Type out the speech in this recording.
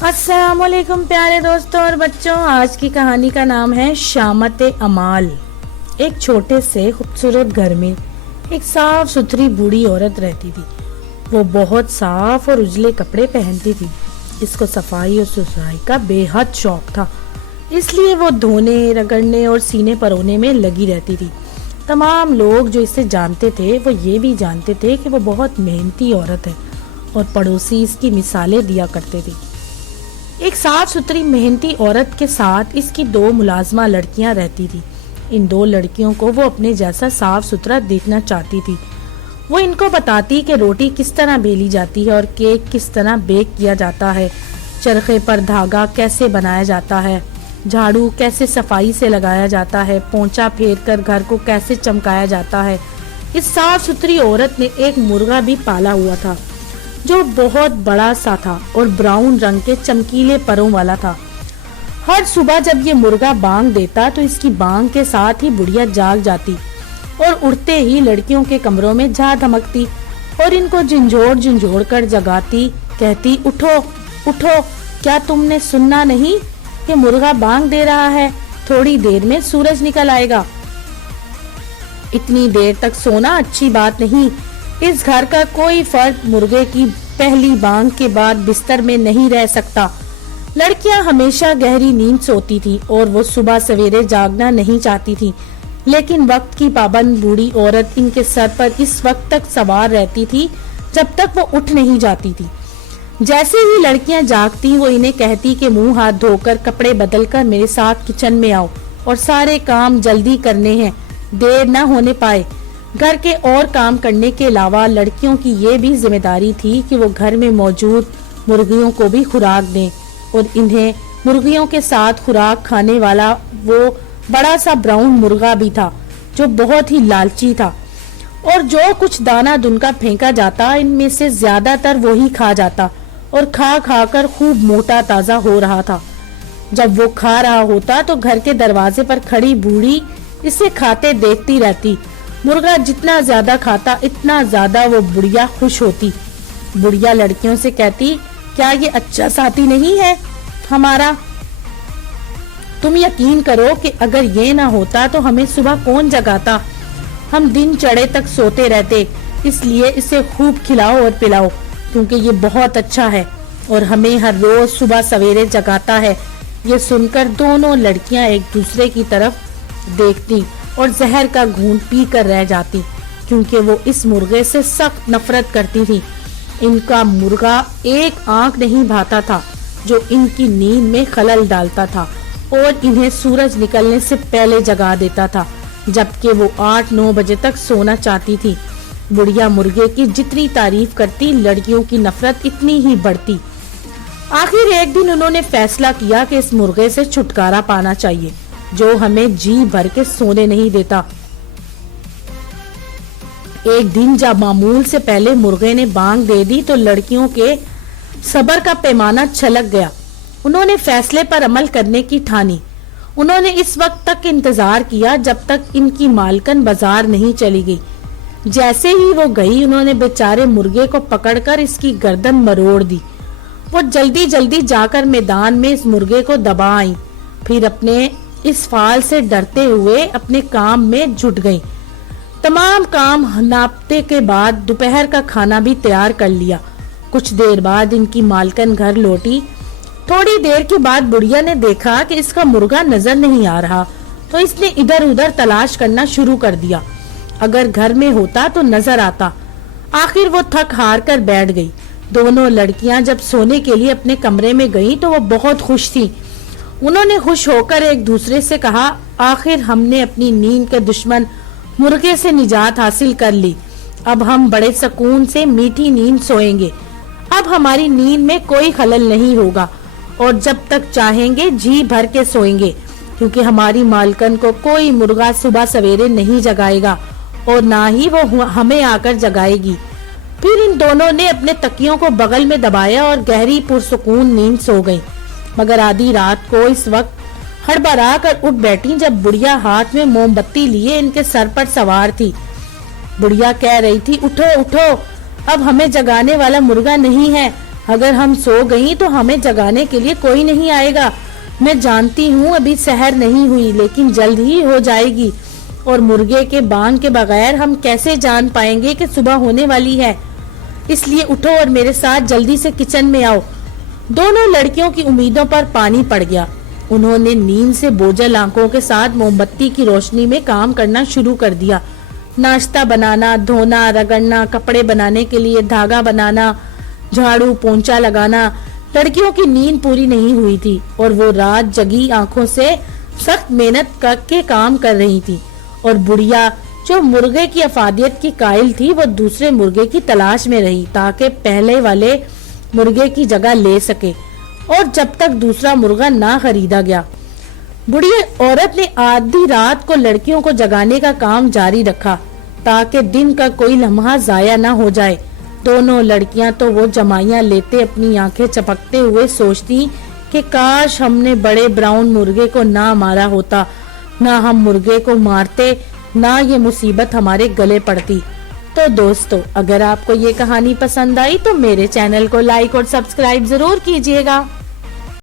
अस्सलाम वालेकुम प्यारे दोस्तों और बच्चों। आज की कहानी का नाम है शामत अमाल। एक छोटे से खूबसूरत घर में एक साफ सुथरी बूढ़ी औरत रहती थी। वो बहुत साफ और उजले कपड़े पहनती थी। इसको सफाई और सुथराई का बेहद शौक था, इसलिए वो धोने, रगड़ने और सीने परोने में लगी रहती थी। तमाम लोग जो इसे जानते थे वो ये भी जानते थे कि वो बहुत मेहनती औरत है और पड़ोसी इसकी मिसालें दिया करते थे। एक साफ सुथरी मेहनती औरत के साथ इसकी दो मुलाजमा लड़कियां रहती थी। इन दो लड़कियों को वो अपने जैसा साफ सुथरा देखना चाहती थी। वो इनको बताती कि रोटी किस तरह बेली जाती है और केक किस तरह बेक किया जाता है, चरखे पर धागा कैसे बनाया जाता है, झाड़ू कैसे सफाई से लगाया जाता है, पोंछा फेर कर घर को कैसे चमकाया जाता है। इस साफ सुथरी औरत ने एक मुर्गा भी पाला हुआ था जो बहुत बड़ा सा था और ब्राउन रंग के चमकीले परों वाला था। हर सुबह जब ये मुर्गा बांग देता तो इसकी बांग के साथ ही बुढ़िया जाग जाती और उड़ते ही लड़कियों के कमरों में जा धमकती और इनको झिंझोड़ झिंझोड़ कर जगाती, कहती, उठो उठो, क्या तुमने सुनना नहीं, ये मुर्गा बांग दे रहा है, थोड़ी देर में सूरज निकल आएगा। इतनी देर तक सोना अच्छी बात नहीं। इस घर का कोई फर्द मुर्गे की पहली बांग के बाद बिस्तर में नहीं रह सकता। लड़कियां हमेशा गहरी नींद सोती थी और वो सुबह सवेरे जागना नहीं चाहती थी, लेकिन वक्त की पाबंद बूढ़ी औरत इनके सर पर इस वक्त तक सवार रहती थी जब तक वो उठ नहीं जाती थी। जैसे ही लड़कियां जागती वो इन्हें कहती कि मुंह हाथ धोकर कपड़े बदलकर मेरे साथ किचन में आओ और सारे काम जल्दी करने हैं, देर न होने पाए। घर के और काम करने के अलावा लड़कियों की ये भी जिम्मेदारी थी कि वो घर में मौजूद मुर्गियों को भी खुराक दें और इन्हें मुर्गियों के साथ खुराक खाने वाला वो बड़ा सा ब्राउन मुर्गा भी था जो बहुत ही लालची था और जो कुछ दाना दुनका फेंका जाता इनमें से ज्यादातर वो ही खा जाता और खा खा कर खूब मोटा ताजा हो रहा था। जब वो खा रहा होता तो घर के दरवाजे पर खड़ी बूढ़ी इसे खाते देखती रहती। मुर्गा जितना ज्यादा खाता इतना ज्यादा वो बुढ़िया खुश होती। बुढ़िया लड़कियों से कहती, क्या ये अच्छा साथी नहीं है हमारा? तुम यकीन करो कि अगर ये ना होता तो हमें सुबह कौन जगाता। हम दिन चढ़े तक सोते रहते, इसलिए इसे खूब खिलाओ और पिलाओ क्योंकि ये बहुत अच्छा है और हमें हर रोज सुबह सवेरे जगाता है। ये सुनकर दोनों लड़कियां एक दूसरे की तरफ देखती और जहर का घूंट पी कर रह जाती क्योंकि वो इस मुर्गे से सख्त नफरत करती थी। इनका मुर्गा एक आंख नहीं भाता था जो इनकी नींद में खलल डालता था और इन्हें सूरज निकलने से पहले जगा देता था, जबकि वो 8-9 बजे तक सोना चाहती थी। बुढ़िया मुर्गे की जितनी तारीफ करती लड़कियों की नफरत इतनी ही बढ़ती। आखिर एक दिन उन्होंने फैसला किया कि इस मुर्गे से छुटकारा पाना चाहिए जो हमें जी भर के सोने नहीं देता। एक दिन जब मामूल से पहले मुर्गे ने बांग दे दी तो लड़कियों के सब्र का पैमाना छलक गया। उन्होंने फैसले पर अमल करने की ठानी। उन्होंने इस वक्त तक इंतजार किया जब तक इनकी मालकन बाजार नहीं चली गई। जैसे ही वो गई उन्होंने बेचारे मुर्गे को पकड़कर इसकी गर्दन मरोड़ दी। वो जल्दी जल्दी जाकर मैदान में इस मुर्गे को दबा आई, फिर अपने इस फाल से डरते हुए अपने काम में जुट गई। तमाम काम नापते के बाद दोपहर का खाना भी तैयार कर लिया। कुछ देर बाद इनकी मालकन घर लौटी। थोड़ी देर के बाद बुढ़िया ने देखा कि इसका मुर्गा नजर नहीं आ रहा तो इसने इधर उधर तलाश करना शुरू कर दिया। अगर घर में होता तो नजर आता। आखिर वो थक हार कर बैठ गई। दोनों लड़कियां जब सोने के लिए अपने कमरे में गईं तो वो बहुत खुश थी। उन्होंने खुश होकर एक दूसरे से कहा, आखिर हमने अपनी नींद के दुश्मन मुर्गे से निजात हासिल कर ली। अब हम बड़े सुकून से मीठी नींद सोएंगे। अब हमारी नींद में कोई खलल नहीं होगा और जब तक चाहेंगे जी भर के सोएंगे क्योंकि हमारी मालकन को कोई मुर्गा सुबह सवेरे नहीं जगाएगा और ना ही वो हमें आकर जगाएगी। फिर इन दोनों ने अपने तकियों को बगल में दबाया और गहरी पुरसुकून नींद सो गईं। मगर आधी रात को इस वक्त हड़बड़ा कर उठ बैठी जब बुढ़िया हाथ में मोमबत्ती लिए इनके सर पर सवार थी। बुढ़िया कह रही थी, उठो उठो, अब हमें जगाने वाला मुर्गा नहीं है, اگر ہم سو گئیں تو ہمیں جگانے کے لیے کوئی نہیں آئے گا. میں جانتی ہوں ابھی سحر نہیں ہوئی لیکن جلد ہی ہو جائے گی, اور مرغے کے بانگ کے بغیر ہم کیسے جان پائیں گے کہ صبح ہونے والی ہے. اس لیے اٹھو اور میرے ساتھ جلدی سے کچن میں آؤ. دونوں لڑکیوں کی امیدوں پر پانی پڑ گیا. انہوں نے نیند سے بوجھل آنکھوں کے ساتھ موم بتی کی روشنی میں کام کرنا شروع کر دیا. ناشتہ بنانا, دھونا, رگڑنا, کپڑے بنانے کے لیے دھاگا بنانا, جھاڑو پونچھا لگانا. لڑکیوں کی نیند پوری نہیں ہوئی تھی اور وہ رات جگی آنکھوں سے سخت محنت کر کے کام کر رہی تھی. اور بڑھیا جو مرغے کی افادیت کی قائل تھی وہ دوسرے مرغے کی تلاش میں رہی تاکہ پہلے والے مرغے کی جگہ لے سکے, اور جب تک دوسرا مرغا نہ خریدا گیا. بڑھی عورت نے آدھی رات کو لڑکیوں کو جگانے کا کام جاری رکھا تاکہ دن کا کوئی لمحہ ضائع نہ ہو جائے. دونوں لڑکیاں تو وہ جمائیاں لیتے اپنی آنکھیں چپکتے ہوئے سوچتی کہ کاش ہم نے بڑے براؤن مرغے کو نہ مارا ہوتا, نہ ہم مرغے کو مارتے, نہ یہ مصیبت ہمارے گلے پڑتی. تو دوستو, اگر آپ کو یہ کہانی پسند آئی تو میرے چینل کو لائک اور سبسکرائب ضرور کیجیے گا.